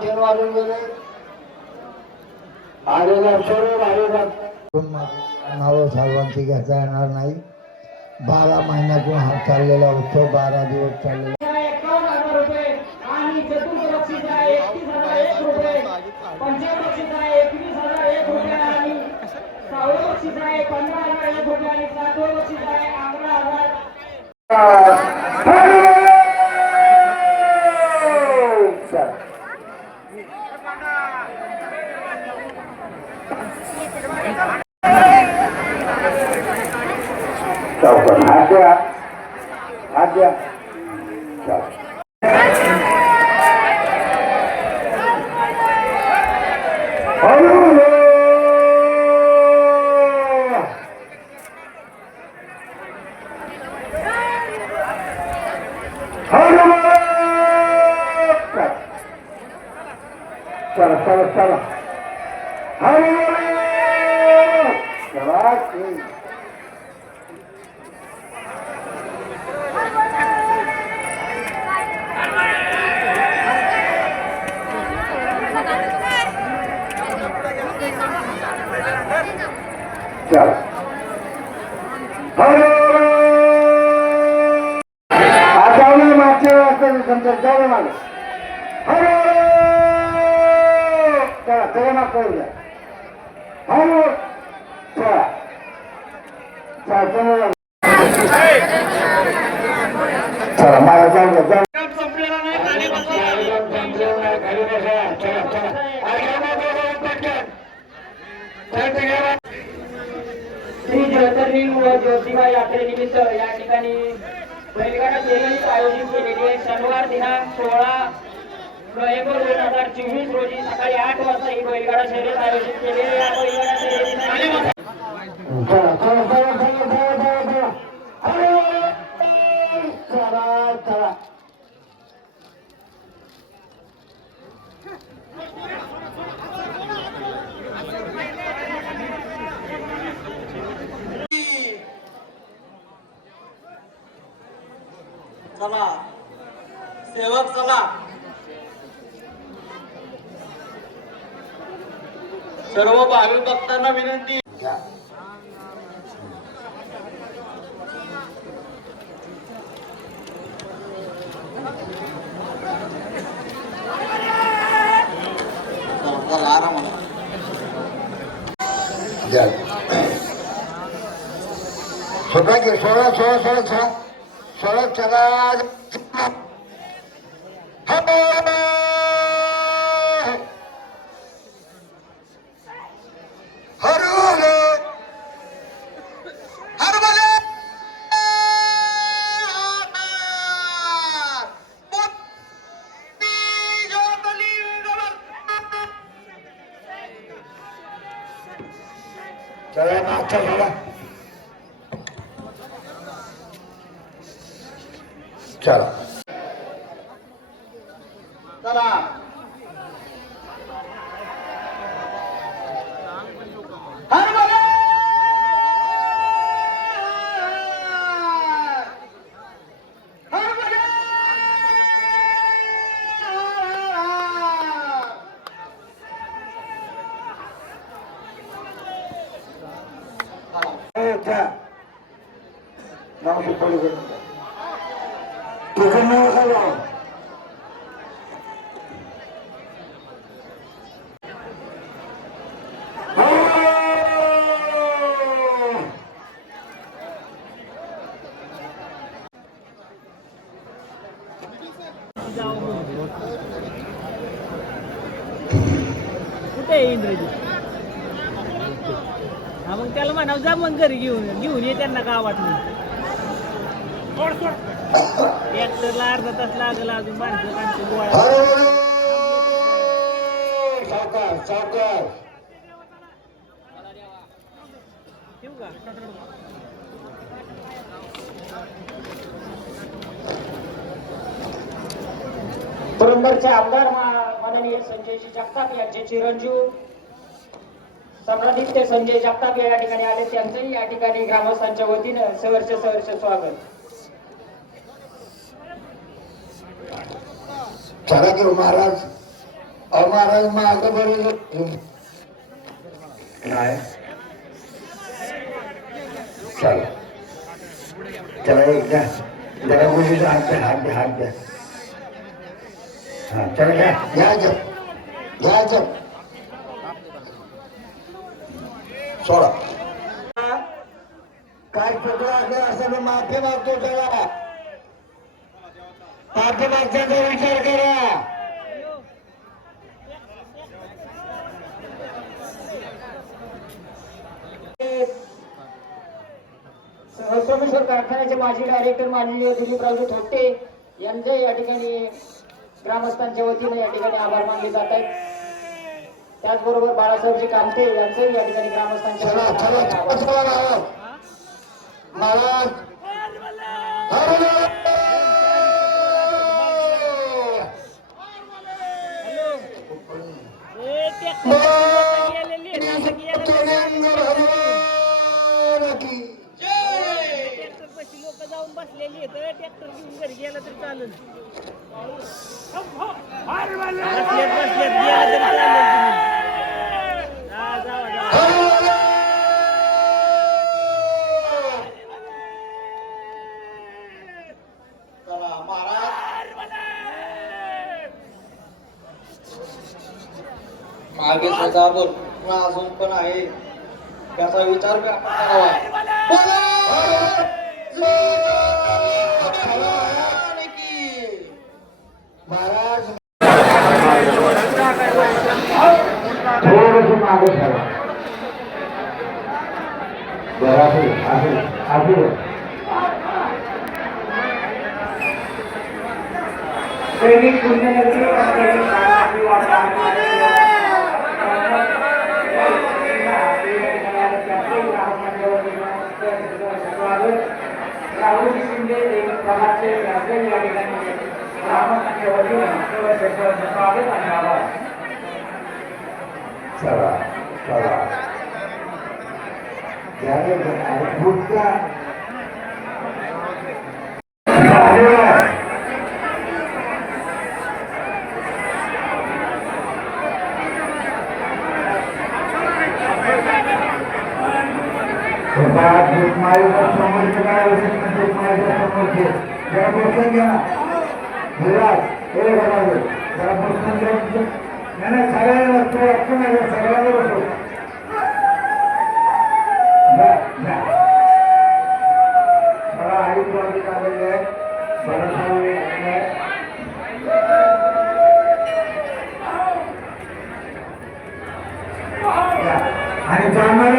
तीन वाजून गेले नावं सर्वांची घेता येणार नाही. बारा महिन्यातून हा चाललेला उत्सव बारा दिवस चाललेला हात द्या. हात द्या. चला चला चला. हॅलो हो! आता नाही समजा जाऊ मागे हॅलो चला चला ना हॅलो चला चला मला जाऊ द्या जाऊ श्री ज्योतिर्लिंग व ज्योतिबा यात्रेनिमित्त या ठिकाणी बैलगाडा शर्यत आयोजित केलेली आहे शनिवार दिनांक सोळा नोव्हेंबर दोन हजार चोवीस रोजी सकाळी आठ वाजता ही बैलगाडा शर्यत आयोजित केलेली या बैलगाडा चला चला चला चला चला चला चला हॅलो चला चला चला सेवक चला सर्व भाविक भक्तांना विनंती घ्या. द्या. सोडा घे सोळा सोळा चला मागच्या चला चला चला मावशी पलीकडे जा. जाऊ. कुठे आहे इंद्रजीत हा मग त्याला म्हणावं जा मग घरी घेऊन घेऊन ये त्यांना गावात ट्रॅक्टरला अर्धा तास लागला अजून माणसं माणसं गोळा! सावकार सावकार. पुरंदरचे आमदार मा- माननीय संजयजी जगताप यांचे चिरंजीव. सम्रादित्य संजय जगताप या ठिकाणी आले त्यांचंही या ठिकाणी ग्रामस्थांच्या वतीनं सहर्ष सहर्ष स्वागत. चला करू महाराज अ महाराज माग बरोबर नाही. चला. चला एकदा जरा मुलीचा हात द्या हात द्या हात द्या. हा चला घ्या. घ्या जप. घ्या जप. सोडा. काय चुकलं असं असं माफी मागतो चला पाठीमागच्याचा विचार करा. सोमेश्वर कारखान्याचे माजी डायरेक्टर माननीय दिलीपरावजी थोपटे यांचे या ठिकाणी ग्रामस्थांच्या वतीने या ठिकाणी आभार मानले जात आहेत. त्याचबरोबर बाळासाहेबजी कामते यांचंही या ठिकाणी ग्रामस्थांच्या वतीने आभार. चला गेलं तरी चालेल. बसलेत बसलेत तरी चालेल तुम्ही जा, जावा, जावा. मागे स्वतः भरपूर अजून पण आहे? त्याचा विचार बी आपण करावा वाट राहुल शिंदे एक प्रभातचे शासन या ठिकाणी चला चला જ્યારે અદ્ભુતતા મારી સમજ મારી સમજ જરા બોલશે ક્યાં समोरचे हे जरा बसून नाही नाही सगळ्यांना बसतो वाटतं नाही सगळ्यांना बसतो. मला आयुर्वादी आलेले आहे बरं आणि जाणार